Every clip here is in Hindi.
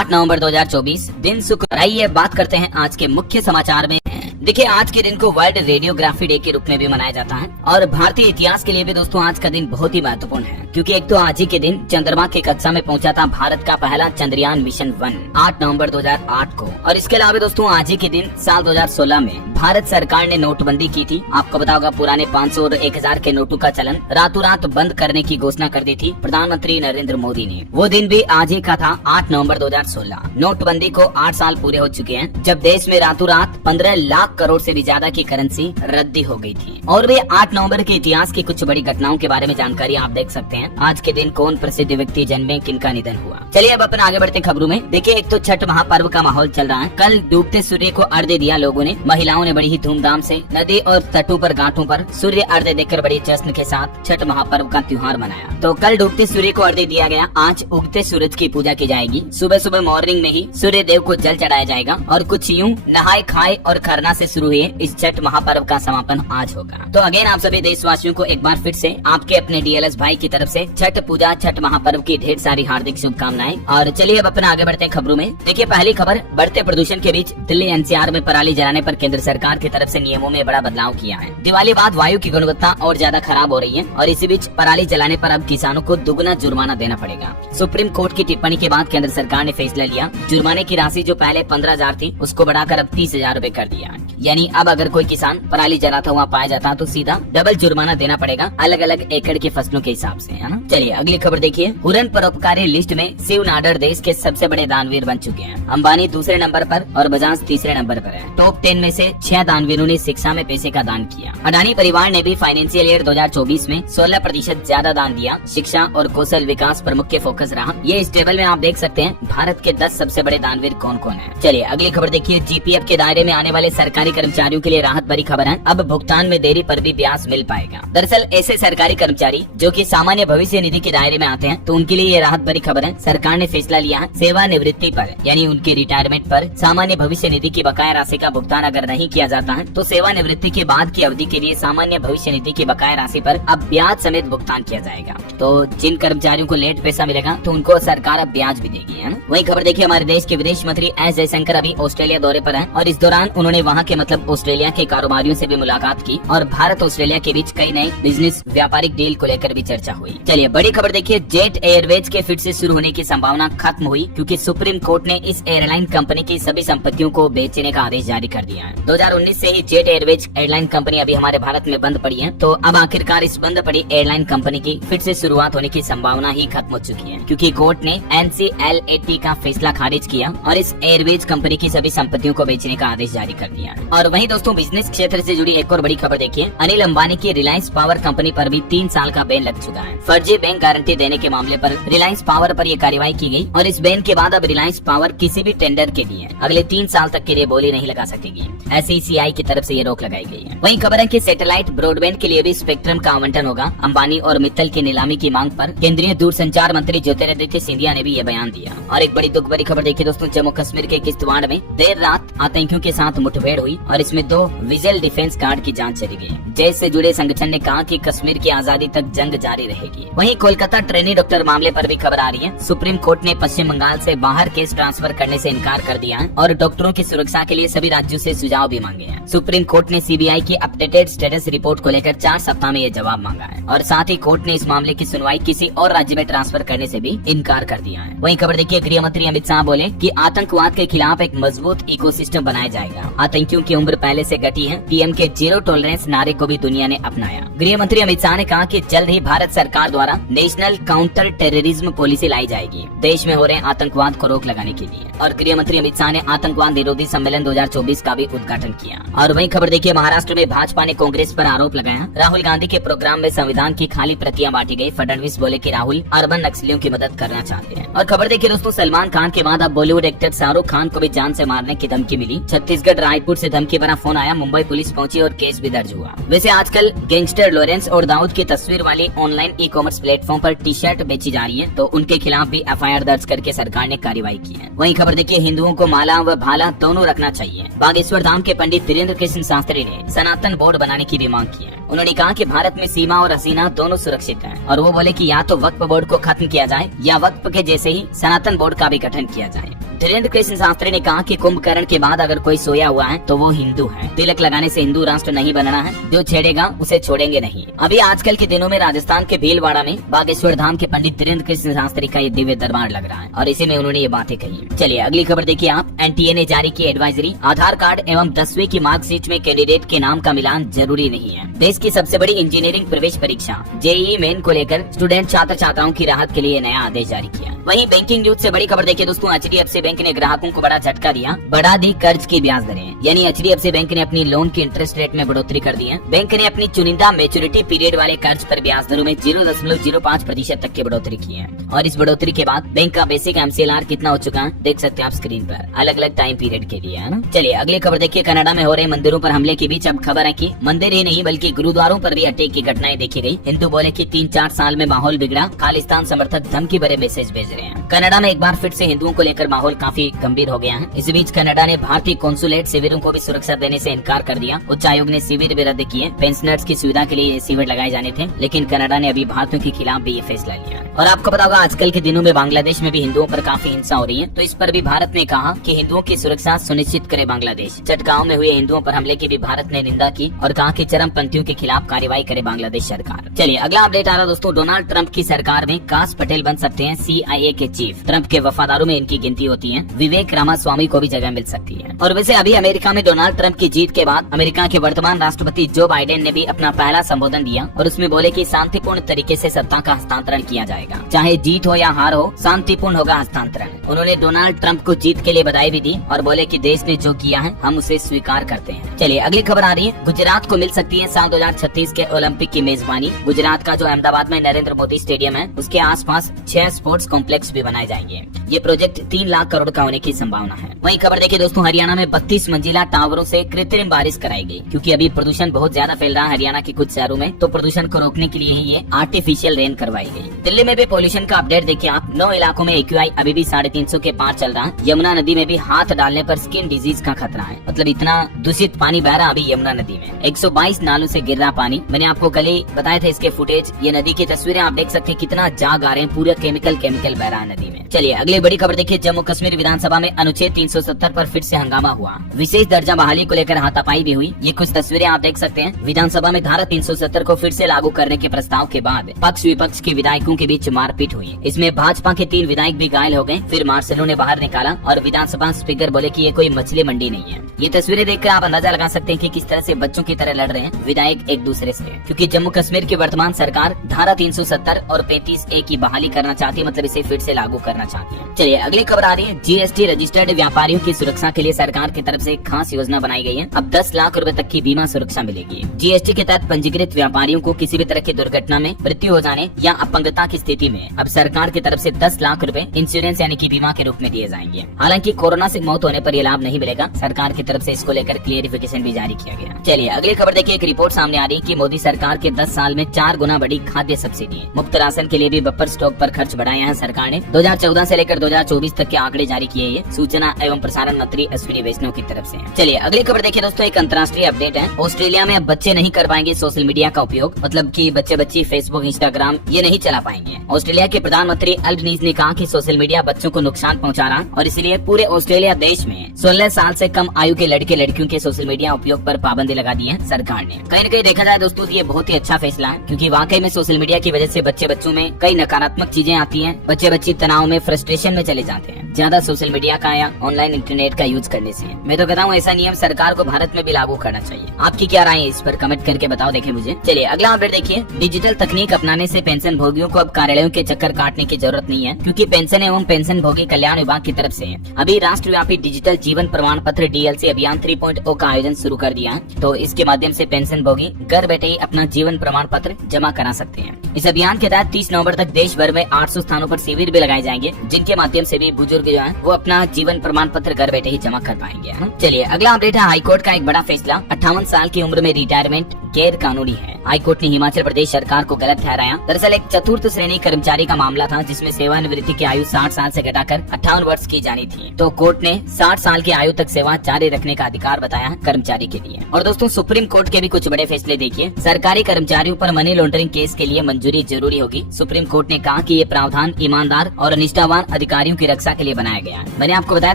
8 नवंबर 2024 दिन शुक्र। आइए बात करते हैं आज के मुख्य समाचार में। देखिए, आज के दिन को वर्ल्ड रेडियोग्राफी डे के रूप में भी मनाया जाता है और भारतीय इतिहास के लिए भी दोस्तों आज का दिन बहुत ही महत्वपूर्ण है, क्योंकि एक तो आज ही के दिन चंद्रमा की कक्षा में पहुंचा था भारत का पहला चंद्रयान मिशन 1 8 नवंबर 2008 को। और इसके अलावा दोस्तों आज ही के दिन साल 2016 में भारत सरकार ने नोटबंदी की थी। आपको पता होगा, पुराने 500 और 1000 के नोटों का चलन रातों रात बंद करने की घोषणा कर दी थी प्रधानमंत्री नरेंद्र मोदी ने। वो दिन भी आज ही का था, 8 नवंबर 2016। नोटबंदी को 8 साल पूरे हो चुके हैं, जब देश में रातों रात 15 लाख करोड़ से भी ज्यादा की करेंसी रद्दी हो गई थी। और वे 8 नवंबर के इतिहास की कुछ बड़ी घटनाओं के बारे में जानकारी आप देख सकते हैं। आज के दिन कौन प्रसिद्ध व्यक्ति जन्मे, किनका निधन हुआ। चलिए अब अपन आगे बढ़ते खबरों में। देखिए, एक तो छठ महापर्व का माहौल चल रहा है। कल डूबते सूर्य को अर्घ्य दिया लोगों ने। महिलाओं ने बड़ी ही धूमधाम से नदी और तटों पर, घाटों पर सूर्य अर्घ्य देकर बड़ी जश्न के साथ छठ महापर्व का त्योहार मनाया। तो कल डूबते सूर्य को अर्घ्य दिया गया। आज उगते सूरज की पूजा की जाएगी। सुबह सुबह मॉर्निंग में ही सूर्य देव को जल चढ़ाया जाएगा और कुछ यूं नहाए खाए और खरना से शुरू हुए इस छठ महापर्व का समापन आज होगा। तो अगेन आप सभी देशवासियों को एक बार फिर से आपके अपने डीएलएस भाई की तरफ से छठ पूजा, छठ महापर्व की ढेर सारी हार्दिक शुभकामनाएं। और चलिए अब अपना आगे बढ़ते हैं खबरों में। देखिए, पहली खबर, बढ़ते प्रदूषण के बीच दिल्ली एनसीआर में पराली जलाने पर केंद्र सरकार की तरफ से नियमों में बड़ा बदलाव किया है। दिवाली बाद वायु की गुणवत्ता और ज्यादा खराब हो रही है और इसी बीच पराली जलाने पर अब किसानों को दुगना जुर्माना देना पड़ेगा। सुप्रीम कोर्ट की टिप्पणी के बाद केंद्र सरकार ने फैसला लिया। जुर्माने की राशि जो पहले 15,000 थी, उसको बढ़ाकर अब 30,000 रूपए कर दिया। यानी अब अगर कोई किसान पराली जलाता हुआ पाया जाता तो सीधा डबल जुर्माना देना पड़ेगा, अलग अलग एकड़ के फसलों के हिसाब से, है ना। चलिए अगली खबर देखिए। हुरन परोपकारी लिस्ट में शिव नाडर देश के सबसे बड़े दानवीर बन चुके हैं। अंबानी दूसरे नंबर पर और बजाज तीसरे नंबर पर है। टॉप 10 में से 6 दानवीरों ने शिक्षा में पैसे का दान किया। अडानी परिवार ने भी फाइनेंशियल ईयर 2024 में 16% ज्यादा दान दिया। शिक्षा और कौशल विकास पर मुख्य फोकस रहा। ये इस टेबल में आप देख सकते हैं भारत के 10 सबसे बड़े दानवीर कौन कौन है। चलिए अगली खबर देखिए। जीपीएफ के दायरे में आने वाले सरकारी कर्मचारियों के लिए राहत भरी खबर है। अब भुगतान में देरी पर भी ब्याज मिल पाएगा। दरअसल ऐसे सरकारी कर्मचारी जो कि सामान्य भविष्य निधि के दायरे में आते हैं, तो उनके लिए ये राहत भरी खबर है। सरकार ने फैसला लिया है, सेवानिवृत्ति पर यानी उनके रिटायरमेंट पर सामान्य भविष्य निधि की बकाया राशि का भुगतान अगर नहीं किया जाता है, तो सेवानिवृत्ति के बाद की अवधि के लिए सामान्य भविष्य निधि की बकाया राशि पर अब ब्याज समेत भुगतान किया जाएगा। तो जिन कर्मचारियों को लेट पैसा मिलेगा तो उनको सरकार अब ब्याज भी देगी, है ना। वही खबर देखिए, हमारे देश के विदेश मंत्री एस जयशंकर अभी ऑस्ट्रेलिया दौरे पर है और इस दौरान उन्होंने वहाँ के मतलब ऑस्ट्रेलिया के कारोबारियों से भी मुलाकात की और भारत ऑस्ट्रेलिया के बीच कई नए बिजनेस व्यापारिक डील को लेकर भी चर्चा हुई। चलिए बड़ी खबर देखिए। जेट एयरवेज के फिर से शुरू होने की संभावना खत्म हुई, क्योंकि सुप्रीम कोर्ट ने इस एयरलाइन कंपनी की सभी संपत्तियों को बेचने का आदेश जारी कर दिया है। 2019 से ही जेट एयरवेज एयरलाइन कंपनी अभी हमारे भारत में बंद पड़ी है। तो अब आखिरकार इस बंद पड़ी एयरलाइन कंपनी की फिर से शुरुआत होने की संभावना ही खत्म हो चुकी है, क्योंकि कोर्ट ने NCLAT का फैसला खारिज किया और इस एयरवेज कंपनी की सभी संपत्तियों को बेचने का आदेश जारी कर दिया। और वहीं दोस्तों बिजनेस क्षेत्र से जुड़ी एक और बड़ी खबर देखिए। अनिल अंबानी की रिलायंस पावर कंपनी पर भी 3 साल का बैन लग चुका है। फर्जी बैंक गारंटी देने के मामले पर रिलायंस पावर पर यह कार्रवाई की गई और इस बैन के बाद अब रिलायंस पावर किसी भी टेंडर के लिए अगले 3 साल तक के लिए बोली नहीं लगा सकेगी। SECI की तरफ से ये रोक लगाई गई है। वहीं खबर है कि सैटेलाइट ब्रॉडबैंड के लिए भी स्पेक्ट्रम का आवंटन होगा। अंबानी और मित्तल की नीलामी की मांग पर केंद्रीय दूरसंचार मंत्री ज्योतिरादित्य सिंधिया ने भी ये बयान दिया। और एक बड़ी दुख भरी खबर देखिए दोस्तों। जम्मू कश्मीर के किश्तवाड़ में देर रात आतंकियों के साथ मुठभेड़ हुई और इसमें 2 विजिल डिफेंस गार्ड की जान चली गई। जैश से जुड़े संगठन ने कहा कि कश्मीर की आजादी तक जंग जारी रहेगी। वहीं कोलकाता ट्रेनी डॉक्टर मामले पर भी खबर आ रही है। सुप्रीम कोर्ट ने पश्चिम बंगाल से बाहर केस ट्रांसफर करने से इनकार कर दिया है और डॉक्टरों की सुरक्षा के लिए सभी राज्यों से सुझाव भी मांगे हैं। सुप्रीम कोर्ट ने CBI की अपडेटेड स्टेटस रिपोर्ट को लेकर 4 सप्ताह में ये जवाब मांगा है और साथ ही कोर्ट ने इस मामले की सुनवाई किसी और राज्य में ट्रांसफर करने से भी इनकार कर दिया है। वहीं खबर देखिए। गृह मंत्री अमित शाह बोले कि आतंकवाद के खिलाफ एक मजबूत इकोसिस्टम बनाया जाएगा। आतंकियों की उम्र पहले से घटी है। PM के जीरो टॉलरेंस नारे को भी दुनिया ने अपनाया। गृह मंत्री अमित शाह ने कहा कि जल्द ही भारत सरकार द्वारा नेशनल काउंटर टेररिज्म पॉलिसी लाई जाएगी, देश में हो रहे आतंकवाद को रोक लगाने के लिए। और गृह मंत्री अमित शाह ने आतंकवाद निरोधी सम्मेलन 2024 का भी उद्घाटन किया। और वहीं खबर देखिए। महाराष्ट्र में भाजपा ने कांग्रेस पर आरोप लगाया। राहुल गांधी के प्रोग्राम में संविधान की खाली प्रतियां बांटी गई। फडणवीस बोले कि राहुल अर्बन नक्सलियों की मदद करना चाहते हैं। और खबर देखिए दोस्तों। सलमान खान के बाद अब बॉलीवुड एक्टर शाहरुख खान को भी जान से मारने की धमकी मिली। छत्तीसगढ़ रायपुर से धमकी भरा फोन आया। मुंबई पुलिस पहुंची और केस भी दर्ज हुआ। वैसे आजकल गैंगस्टर लॉरेंस और दाऊद की तस्वीर वाली ऑनलाइन ई-कॉमर्स प्लेटफॉर्म पर टी-शर्ट बेची जा रही है, तो उनके खिलाफ भी FIR दर्ज करके सरकार ने कार्रवाई की है। वहीं खबर देखिए। हिंदुओं को माला व भाला दोनों रखना चाहिए। बागेश्वर धाम के पंडित धीरेन्द्र कृष्ण शास्त्री ने सनातन बोर्ड बनाने की भी मांग की है। उन्होंने कहा कि भारत में सीमा और हसीना दोनों सुरक्षित हैं और वो बोले कि या तो वक्फ बोर्ड को खत्म किया जाए या वक्फ के जैसे ही सनातन बोर्ड का भी गठन किया जाए। धीरेन्द्र कृष्ण शास्त्री ने कहा कि कुंभकर्ण के बाद अगर कोई सोया हुआ है तो वो हिंदू है। तिलक लगाने से हिंदू राष्ट्र नहीं बनना है, जो छेड़ेगा उसे छोड़ेंगे नहीं। अभी आजकल के दिनों में राजस्थान के भीलवाड़ा में बागेश्वर धाम के पंडित धीरेन्द्र कृष्ण शास्त्री का ये दिव्य दरबार लग रहा है और इसी में उन्होंने ये बातें कही। चलिए अगली खबर देखिए आप। एनटीए ने जारी की एडवाइजरी, आधार कार्ड एवं 10वीं की मार्कशीट में कैंडिडेट के नाम का मिलान जरूरी नहीं है। देश की सबसे बड़ी इंजीनियरिंग प्रवेश परीक्षा जेईई मेन को लेकर स्टूडेंट छात्र छात्राओं की राहत के लिए नया आदेश जारी किया। वहीं बैंकिंग न्यूज से बड़ी खबर देखिए दोस्तों, एचडीएफसी बैंक ने ग्राहकों को बड़ा झटका दिया, बढ़ा दी कर्ज की ब्याज दरें। यानी एचडीएफसी बैंक ने अपनी लोन की इंटरेस्ट रेट में बढ़ोतरी कर दी है। बैंक ने अपनी चुनिंदा मैच्योरिटी पीरियड वाले कर्ज पर ब्याज दरों में 0.05% तक की बढ़ोतरी की है। और इस बढ़ोतरी के बाद बैंक का बेसिक एमसीएलआर कितना हो चुका है देख सकते हैं आप स्क्रीन पर, अलग अलग टाइम पीरियड के लिए, है ना। चलिए अगली खबर देखिए। कनाडा में हो रहे मंदिरों पर हमले के बीच अब खबर है कि मंदिर ही नहीं बल्कि गुरुद्वारों पर भी अटैक की घटनाएं देखी गई। हिंदू बोले कि 3-4 साल में माहौल बिगड़ा, खालिस्तान समर्थक धमकी भरे मैसेज भेज रहे हैं। कनाडा में एक बार फिर से हिंदुओं को लेकर माहौल काफी गंभीर हो गया है। इस बीच कनाडा ने भारतीय कॉन्सुलेट शिविरों को भी सुरक्षा देने से इनकार कर दिया। उच्च आयोग ने शिविर भी रद्द किए। पेंशनर्स की सुविधा के लिए ये शिविर लगाए जाने थे, लेकिन कनाडा ने अभी भारतीयों के खिलाफ भी ये फैसला लिया। और आपको पता होगा आजकल के दिनों में बांग्लादेश में भी हिंदुओं पर काफी हिंसा हो रही है, तो इस पर भी भारत ने कहा कि हिंदुओं की सुरक्षा सुनिश्चित करे बांग्लादेश। चटगांव में हुए हिंदुओं पर हमले की भी भारत ने निंदा की और कहा कि चरमपंथियों के खिलाफ कार्रवाई करे बांग्लादेश सरकार। चलिए अगला अपडेट आ रहा दोस्तों, डोनाल्ड ट्रंप की सरकार में काश पटेल बन सकते हैं CIA के चीफ। ट्रंप के वफादारों में इनकी गिनती होती है। विवेक रामास्वामी को भी जगह मिल सकती है। और वैसे अभी अमेरिका में डोनाल्ड ट्रंप की जीत के बाद अमेरिका के वर्तमान राष्ट्रपति जो बाइडेन ने भी अपना पहला संबोधन दिया और उसमें बोले कि शांतिपूर्ण तरीके से सत्ता का हस्तांतरण किया जाएगा, चाहे जीत हो या हार हो, शांतिपूर्ण होगा हस्तांतरण। उन्होंने डोनाल्ड ट्रंप को जीत के लिए बधाई भी दी और बोले कि देश ने जो किया है हम उसे स्वीकार करते हैं। चलिए अगली खबर आ रही है। गुजरात को मिल सकती है साल 2036 के ओलंपिक की मेजबानी। गुजरात का जो अहमदाबाद में नरेंद्र मोदी स्टेडियम है उसके आसपास 6 स्पोर्ट्स कॉम्प्लेक्स भी बनाए जाएंगे। ये प्रोजेक्ट 3 लाख करोड़ का होने की संभावना है। वहीं खबर देखिए दोस्तों, हरियाणा में 32 मंजिला टावरों से कृत्रिम बारिश कराई गई, क्योंकि अभी प्रदूषण बहुत ज्यादा फैल रहा है हरियाणा के कुछ शहरों में, तो प्रदूषण को रोकने के लिए ही ये आर्टिफिशियल रेन करवाई गई। दिल्ली में भी पोल्यूशन का अपडेट देखिए आप। 9 इलाकों में AQI अभी भी 350 के पार चल रहा है। यमुना नदी में भी हाथ डालने पर स्किन डिजीज का खतरा है। मतलब इतना दूषित पानी बह रहा अभी यमुना नदी में। 122 नालों से गिर रहा पानी। मैंने आपको कल ही बताया था इसके फुटेज। ये नदी की तस्वीरें आप देख सकते हैं, कितना जाग आ रहे हैं, पूरा केमिकल बह रहा है नदी में। चलिए अगली बड़ी खबर देखिए। जम्मू कश्मीर विधानसभा में अनुच्छेद 370 पर फिर से हंगामा हुआ। विशेष दर्जा बहाली को लेकर हाथापाई भी हुई। ये कुछ तस्वीरें आप देख सकते हैं। विधानसभा में धारा 370 को फिर से लागू करने के प्रस्ताव के बाद पक्ष विपक्ष के विधायकों के बीच मारपीट हुई। इसमें भाजपा के 3 विधायक भी घायल हो गए। फिर मार्शलों ने बाहर निकाला और विधानसभा स्पीकर बोले कि ये कोई मछली मंडी नहीं है। ये तस्वीरें देखकर आप अंदाजा लगा सकते हैं कि किस तरह से बच्चों की तरह लड़ रहे हैं विधायक एक दूसरे से, क्योंकि जम्मू कश्मीर की वर्तमान सरकार धारा 370 और 35A की बहाली करना चाहती है, मतलब इसे फिर से लागू करना चाहती है। चलिए अगली खबर आ रही है। GST रजिस्टर्ड व्यापारियों की सुरक्षा के लिए सरकार की तरफ से एक खास योजना बनाई गई है। अब 10 लाख रुपए तक की बीमा सुरक्षा मिलेगी। GST के तहत पंजीकृत व्यापारियों को किसी भी तरह की दुर्घटना में मृत्यु हो जाने या अपंगता की स्थिति में अब सरकार की तरफ से 10 लाख रुपए इंश्योरेंस यानी कि बीमा के रूप में दिए जाएंगे। हालांकि कोरोना से मौत होने पर यह लाभ नहीं मिलेगा। सरकार की तरफ से इसको लेकर क्लियरिफिकेशन भी जारी किया गया। चलिए अगली खबर देखिए। एक रिपोर्ट सामने आ रही है कि मोदी सरकार के 10 साल में 4 गुना बढ़ी खाद्य सब्सिडी। मुफ्त राशन के लिए भी बफर स्टॉक पर खर्च बढ़ाया है सरकार ने। 2014 से लेकर 2024 तक के आंकड़े जारी किए हैं सूचना एवं प्रसारण मंत्री अश्विनी वैष्णव की तरफ से। चलिए अगली खबर देखिए दोस्तों। एक अंतर्राष्ट्रीय अपडेट है। ऑस्ट्रेलिया में अब बच्चे नहीं कर पाएंगे सोशल मीडिया का उपयोग, मतलब कि बच्चे फेसबुक इंस्टाग्राम ये नहीं चला पाएंगे। ऑस्ट्रेलिया के प्रधानमंत्री अल्बनीज ने कहा कि सोशल मीडिया बच्चों को नुकसान पहुंचा रहा और इसलिए पूरे ऑस्ट्रेलिया देश में 16 साल से कम आयु के लड़के लड़कियों के सोशल मीडिया उपयोग पर पाबंदी लगा दी है सरकार ने। कहीं न कहीं देखा जाए दोस्तों ये बहुत ही अच्छा फैसला है, क्योंकि वाकई में सोशल मीडिया की वजह से बच्चों में कई नकारात्मक चीजें आती हैं। बच्चे तनाव में, फ्रस्ट्रेशन में चले जाते हैं ज्यादा सोशल मीडिया का या ऑनलाइन इंटरनेट का यूज करने से। मैं तो कहता हूँ ऐसा नियम सरकार को भारत में भी लागू करना चाहिए। आपकी क्या राय है इस पर कमेंट करके बताओ देखें मुझे। चलिए अगला अपडेट देखिए। डिजिटल तकनीक अपनाने से पेंशन भोगियों को अब कार्यालयों के चक्कर काटने की जरूरत नहीं है, क्योंकि पेंशन एवं पेंशन भोगी कल्याण विभाग की तरफ से अभी राष्ट्रव्यापी डिजिटल जीवन प्रमाण पत्र DLC अभियान 3.0 का आयोजन शुरू कर दिया है। तो इसके माध्यम से पेंशन भोगी घर बैठे ही अपना जीवन प्रमाण पत्र जमा करा सकते हैं। इस अभियान के तहत 30 नवंबर तक देश भर में 800 स्थानों पर शिविर भी लगाए जाएंगे, जिनके माध्यम से भी बुजुर्ग जो है वो अपना जीवन प्रमाण पत्र घर बैठे ही जमा कर पाएंगे। चलिए अगला अपडेट है हाईकोर्ट का एक बड़ा फैसला। 58 साल की उम्र में रिटायरमेंट गैर कानूनी है। हाई कोर्ट ने हिमाचल प्रदेश सरकार को गलत ठहराया। दरअसल एक चतुर्थ श्रेणी कर्मचारी का मामला था जिसमें सेवानिवृत्ति की आयु 60 साल से घटाकर 58 वर्ष की जानी थी। तो कोर्ट ने 60 साल की आयु तक सेवा जारी रखने का अधिकार बताया है कर्मचारी के लिए। और दोस्तों सुप्रीम कोर्ट के भी कुछ बड़े फैसले देखिए। सरकारी कर्मचारियों पर मनी लॉन्ड्रिंग केस के लिए मंजूरी जरूरी होगी। सुप्रीम कोर्ट ने कहा कि ये प्रावधान ईमानदार और निष्ठावान अधिकारियों की रक्षा के लिए बनाया गया है। मैंने आपको बताया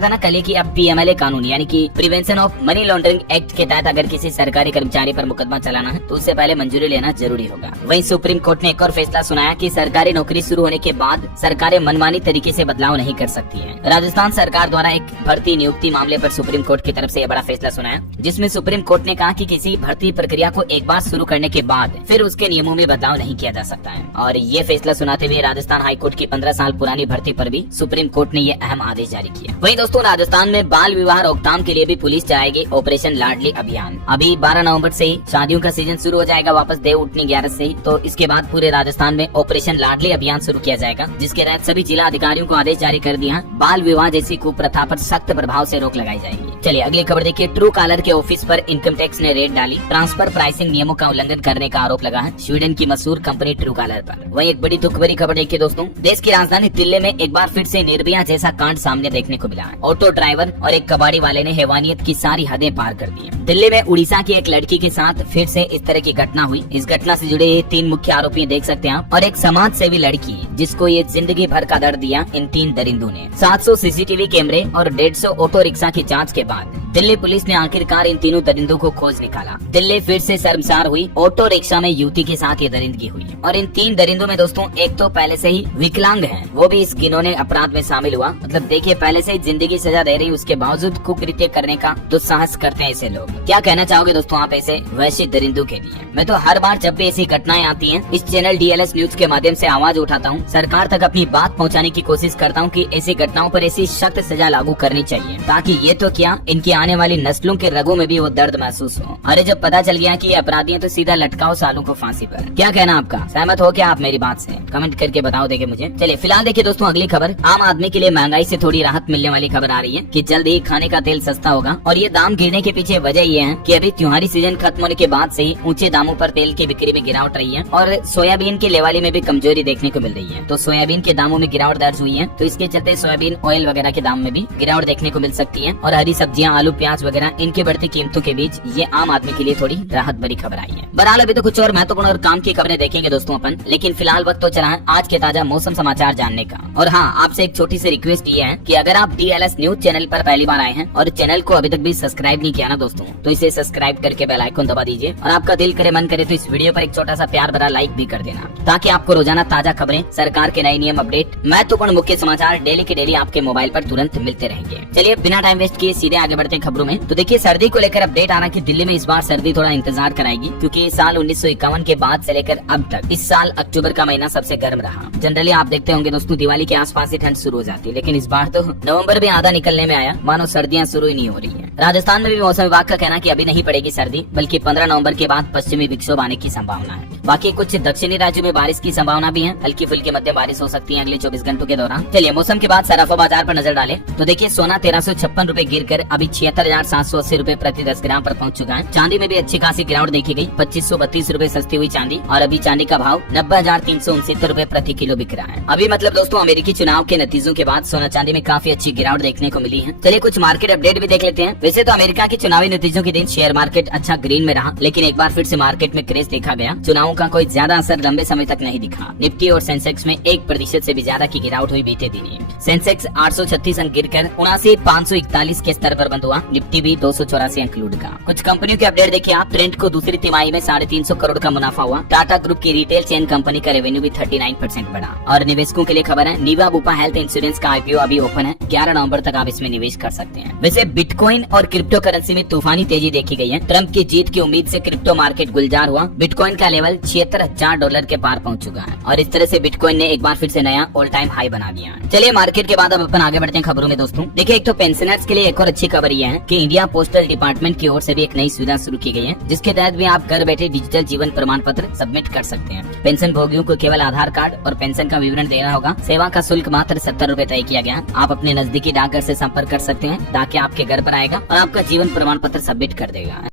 था ना कल कि अब PMLA कानून यानी कि prevention of money laundering act के तहत अगर किसी सरकारी कर्मचारी पर मुकदमा चलाना है तो उससे पहले मंजूरी लेना जरूरी होगा। वहीं सुप्रीम कोर्ट ने एक और फैसला सुनाया कि सरकारी नौकरी शुरू होने के बाद सरकारें मनमानी तरीके से बदलाव नहीं कर सकती है। राजस्थान सरकार द्वारा एक भर्ती नियुक्ति मामले पर सुप्रीम कोर्ट की तरफ से यह बड़ा फैसला सुनाया, जिसमें सुप्रीम कोर्ट ने कहा कि किसी भर्ती प्रक्रिया को एक बार शुरू करने के बाद फिर उसके नियमों में बदलाव नहीं किया जा सकता है। और ये फैसला सुनाते हुए राजस्थान हाईकोर्ट की 15 साल पुरानी भर्ती पर भी सुप्रीम कोर्ट ने ये अहम आदेश जारी किया। वहीं दोस्तों राजस्थान में बाल विवाह रोकथाम के लिए भी पुलिस चलाएगी ऑपरेशन लाडली अभियान। अभी 12 नवंबर से ही शादियों का सीजन शुरू हो जाएगा वापस देव उठनी 11 से ही। तो इसके बाद पूरे राजस्थान में ऑपरेशन लाडली अभियान शुरू किया जाएगा, जिसके तहत सभी जिला अधिकारियों को आदेश जारी कर दिया। बाल विवाह जैसी कुप्रथा पर सख्त प्रभाव से रोक लगाई जाएगी। चलिए अगली खबर देखिए। ट्रू कॉलर के ऑफिस पर इनकम टैक्स ने रेड डाली। ट्रांसफर प्राइसिंग नियमों का उल्लंघन करने का आरोप लगा है स्वीडन की मशहूर कंपनी ट्रू कॉलर पर। वहीं एक बड़ी दुख भरी खबर देखिए दोस्तों। देश की राजधानी दिल्ली में एक बार फिर से निर्भया जैसा कांड सामने देखने को मिला है। ऑटो ड्राइवर और एक कबाड़ी वाले ने हैवानियत की सारी हदें पार कर दी। दिल्ली में उड़ीसा की एक लड़की के साथ फिर से इस तरह की घटना हुई। इस घटना से जुड़े 3 मुख्य आरोपी देख सकते हैं आप, और एक समाज सेवी लड़की जिसको ये जिंदगी भर का दर्द दिया इन 3 दरिंदों ने। 700 CCTV कैमरे और 150 ऑटो रिक्शा की जांच के बाद दिल्ली पुलिस ने आखिरकार इन तीनों दरिंदों को खोज निकाला। दिल्ली फिर से शर्मसार हुई। ऑटो रिक्शा में युवती के साथ ये दरिंदगी हुई और इन 3 दरिंदों में दोस्तों एक तो पहले से ही विकलांग है, वो भी इस घिनौने अपराध में शामिल हुआ। मतलब देखिए पहले से ही जिंदगी सजा दे रही, उसके बावजूद कुकृत्य करने का दुस्साहस करते हैं ऐसे लोग। क्या कहना चाहोगे दोस्तों आप ऐसे वैसे दरिंदों के लिए? मैं तो हर बार जब भी ऐसी घटनाएं आती हैं इस चैनल DLS न्यूज के माध्यम से आवाज उठाता हूं, सरकार तक अपनी बात पहुंचाने की कोशिश करता हूं कि ऐसी घटनाओं पर ऐसी सख्त सजा लागू करनी चाहिए, ताकि ये तो क्या इनकी आने वाली नस्लों के रगों में भी वो दर्द महसूस हो। अरे जब पता चल गया कि ये अपराधी हैं तो सीधा लटकाओ सालों को फांसी पर। क्या कहना आपका? सहमत हो क्या आप मेरी बात से? कमेंट करके बताओ देखे मुझे। चलिए फिलहाल देखिए दोस्तों अगली खबर। आम आदमी के लिए महंगाई से थोड़ी राहत मिलने वाली खबर आ रही है कि जल्द ही खाने का तेल सस्ता होगा। और ये दाम गिरने के पीछे वजह ये है कि अभी त्योहारी सीजन खत्म होने के बाद से ही ऊंचे दामों पर तेल की बिक्री में गिरावट रही है और सोयाबीन की लेवाली में भी कमजोरी देखने को मिल रही है। तो सोयाबीन के दामों में गिरावट दर्ज हुई है, तो इसके चलते सोयाबीन ऑयल वगैरह के दाम में भी गिरावट देखने को मिल सकती है। और हरी सब्जियां, आलू, प्याज वगैरह इनकी बढ़ती कीमतों के बीच ये आम आदमी के लिए थोड़ी राहत भरी खबर आई है। बहरहाल अभी तो कुछ और महत्वपूर्ण और काम की खबरें देखेंगे दोस्तों अपन, लेकिन फिलहाल वक्त तो चला है आज के ताजा मौसम समाचार जानने का। और हाँ, आपसे एक छोटी सी रिक्वेस्ट ये है कि अगर आप DLS न्यूज चैनल पर पहली बार आए हैं और चैनल को अभी तक भी सब्सक्राइब नहीं किया ना दोस्तों, तो इसे सब्सक्राइब करके बेल आइकन दबा दीजिए। और आपका दिल करे मन करे तो इस वीडियो पर एक छोटा सा प्यार भरा लाइक भी कर देना, ताकि आपको रोजाना ताजा खबरें, सरकार के नए नियम, अपडेट, महत्वपूर्ण मुख्य समाचार डेली के डेली आपके मोबाइल पर तुरंत मिलते रहेंगे। चलिए बिना टाइम वेस्ट किए सीधे आगे बढ़ते हैं खबरों में। तो देखिए सर्दी को लेकर अपडेट आ रहा है कि दिल्ली में इस बार सर्दी थोड़ा इंतजार कराएगी, क्योंकि साल 1951 के बाद से लेकर अब तक इस साल अक्टूबर का महीना सबसे गर्म रहा। जनरली आप देखते होंगे दोस्तों दिवाली के आसपास ही ठंड शुरू हो जाती है, लेकिन इस बार तो नवंबर भी आधा निकलने में आया, मानो सर्दियां शुरू ही नहीं हो रही है। राजस्थान में भी मौसम विभाग का कहना कि अभी नहीं पड़ेगी सर्दी, बल्कि 15 नवंबर के बाद पश्चिमी विक्षोभ आने की संभावना है। बाकी कुछ दक्षिणी राज्यों में बारिश की संभावना भी है, हल्की फुल्की मध्यम बारिश हो सकती है अगले 24 घंटों के दौरान। चलिए मौसम के बाद सराफा बाजार पर नजर डालें तो देखिए सोना 1356 रूपए गिर कर अभी 76,780 रूपए प्रति 10 ग्राम पर पहुंच चुका है। चांदी में भी अच्छी खासी गिरावट देखी गई, 2532 रूपए सस्ती हुई चांदी, और अभी चांदी का भाव 90,369 रूपए प्रति किलो बिक रहा है। अभी मतलब दोस्तों अमेरिकी चुनाव के नतीजों के बाद सोना चांदी में काफी अच्छी गिरावट देखने को मिली है। चलिए कुछ मार्केट अपडेट भी देख लेते हैं। वैसे तो अमेरिका के चुनावी नतीजों के दिन शेयर मार्केट अच्छा ग्रीन में रहा, लेकिन एक बार फिर से मार्केट में क्रेज देखा गया। चुनावों का कोई ज्यादा असर लंबे समय तक नहीं दिखा। निफ्टी और सेंसेक्स में 1% से भी ज्यादा की गिरावट हुई बीते दिन। सेंसेक्स 836 अंक गिरकर 79,541 के स्तर पर बंद हुआ। निफ्टी भी 284 अंक लूट का। कुछ कंपनियों के अपडेट देखिए आप। ट्रेंड को दूसरी तिमाही में 350 करोड़ का मुनाफा हुआ। टाटा ग्रुप की रिटेल चेन कंपनी का रेवेन्यू भी 39% बढ़ा। और निवेशकों के लिए खबर है, नीवा बुपा हेल्थ इंश्योरेंस का IPO अभी ओपन है। 11 नवंबर तक आप इसमें निवेश कर सकते हैं। वैसे बिटकॉइन और क्रिप्टो करेंसी में तूफानी तेजी देखी गई है। ट्रंप की जीत की उम्मीद से क्रिप्टो मार्केट गुलजार हुआ। बिटकॉइन का लेवल $76,000 के पार पहुंच चुका है और इस तरह से बिटकॉइन ने एक बार फिर से नया ऑल टाइम हाई बना दिया। चलिए मार्केट के बाद अब अपन आगे बढ़ते हैं खबरों में दोस्तों। देखिए एक तो पेंशनर्स के लिए एक और अच्छी खबर यह है कि इंडिया पोस्टल डिपार्टमेंट की ओर से भी एक नई सुविधा शुरू की गई है, जिसके तहत भी आप घर बैठे डिजिटल जीवन प्रमाण पत्र सबमिट कर सकते हैं। पेंशन भोगियों को केवल आधार कार्ड और पेंशन का विवरण देना होगा। सेवा का शुल्क मात्र 70 रूपए तय किया गया। आप अपने नजदीकी डाकघर से संपर्क कर सकते हैं, डाकिया आपके घर पर आएगा और आपका जीवन प्रमाण पत्र सबमिट कर देगा।